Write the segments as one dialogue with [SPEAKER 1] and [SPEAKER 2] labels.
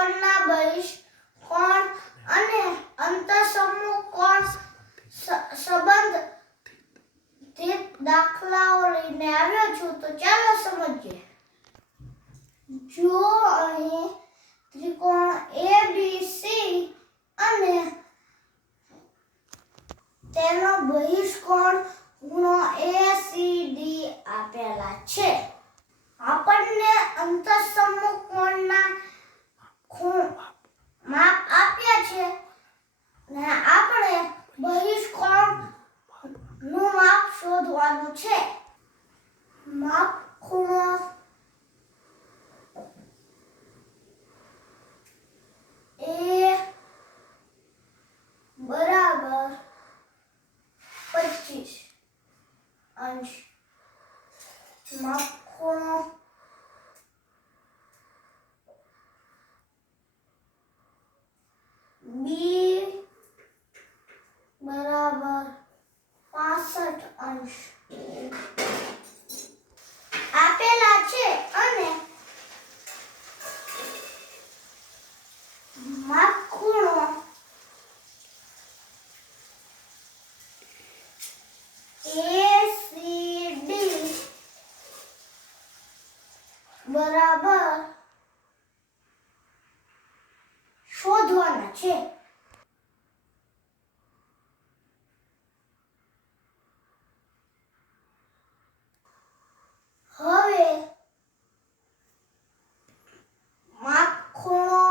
[SPEAKER 1] કોણના બહિષ્કોણ અને અંતઃસમૂહ કોણ સંબંધ દાખલાઓ લઈને આવ્યો છું. તો ચાલો સમજીએ. જો અહીં ત્રિકોણ ABC અને તેનો બહિષ્કોણ ગુણો એ આપેલા છે આપણને અંતઃસમૂહ કોણના ખૂણ માપ આપ્યા છે ને આપણે બહિષ્કોણનું માપ શોધવાનું છે. માપ ખૂણો એ બરાબર પચીસ અંશ. માપ ખૂણો બી બરાબર પાસઠ અંશ આપેલા છે અને માપ ખૂણો ACD બરાબર શોધવાના છે હવે માપ ખૂણો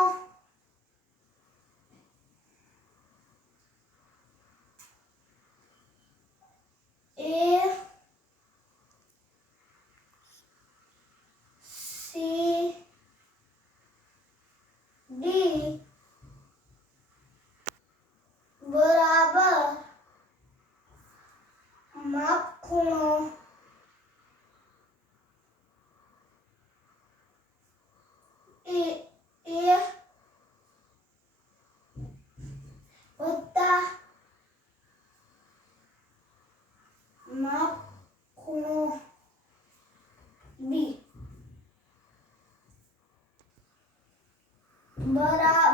[SPEAKER 1] એ સી ડી બરાબર માપ ખૂણો એ એ વત્તા માપ ખૂણો બી બરાબર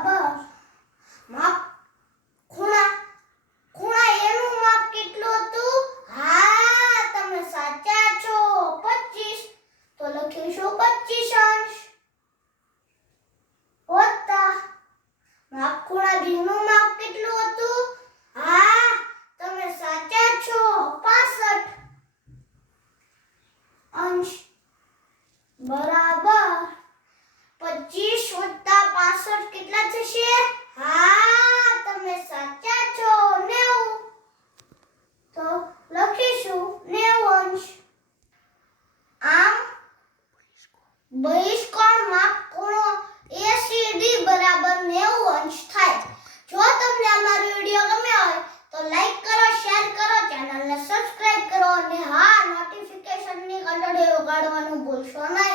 [SPEAKER 1] બહિષ્કોણ માપ ખૂણો એસીડી બરાબર 90 અંશ થાય. જો તમને અમારો વિડિયો ગમ્યો હોય, તો લાઈક કરો શેર કરો ચેનલને સબસ્ક્રાઇબ કરો અને હા નોટિફિકેશનની ઘંટડી વગાડવાનું ભૂલશો નહીં.